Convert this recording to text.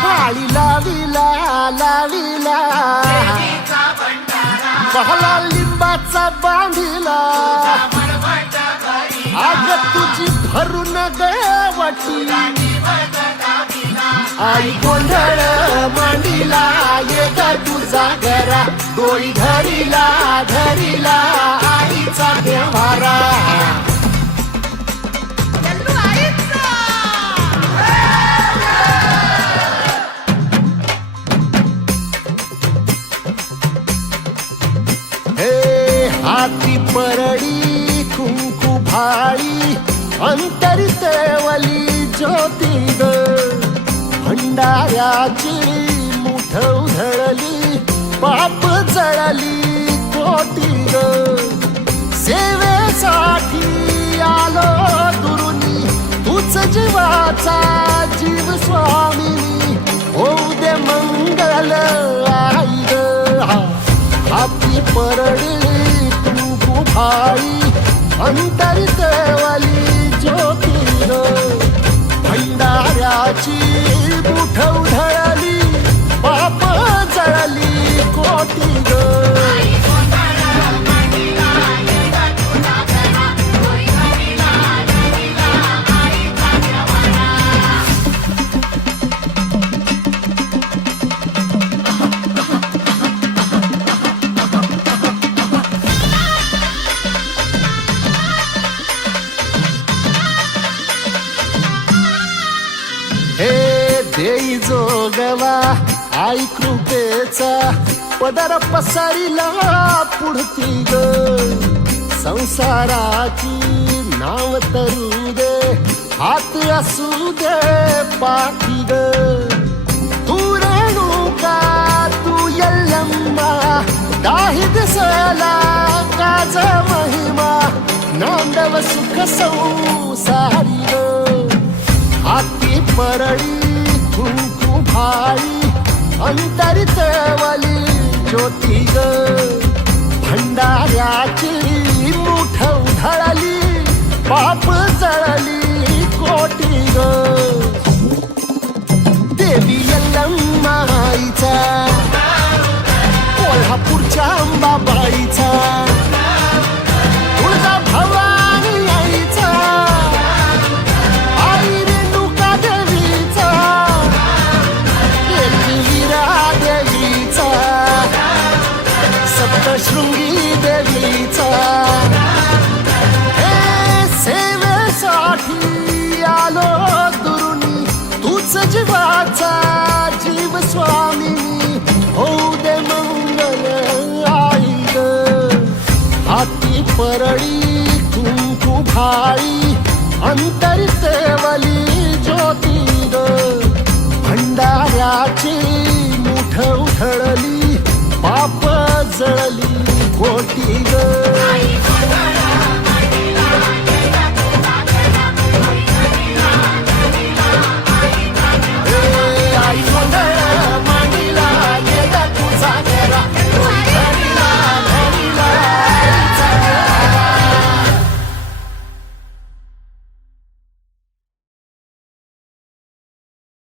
माळी लाविला लाविला पहला लिंबाचा बांधिला आग तुझी भरून गवटी आई गोंधळ मांडीला येत तुझा घरा डोळी धरीला धरीला आईचा देवारा हाती परडी कुंकू भाळी अंतरितेवली ज्योती ग भंडाऱ्याची मुठ उधळली पाप जळली कोटी ग सेवेसाठी आलो दुरुनी तूच जीवाचा जीव स्वामिनी होऊ दे मंगल आई ग हाती परडी भाई अंतरितेवली ज्योती ग भंडाऱ्याची मुठ उधळली पाप जळली कोटी ग देई जोगवा आई कृपेचा पदर पसरिला पुढती ग संसाराची नाव तरू दे हात असू दे पाठी ग तू रेणुका तू यल्लम्मा दाही दिसला काज महिमा नांदव सुख संसारी ग हाती परडी कुंकू भाई अंतरितेवली ज्योती ग भंडाऱ्याची मुठ उधळली पाप जळली कोटी ग देवी यल्लम्मा आईचा कोल्हापूरच्या अंबाबाईचा तुळजा भवानी आईचा शृंगी देवीचा हे सेवेसाठी आलो दुरुनी तूच जीवाचा जीव स्वामिनी होऊ दे मंगल आई ग हाती परडी कुंकू भाई अंतरितेवली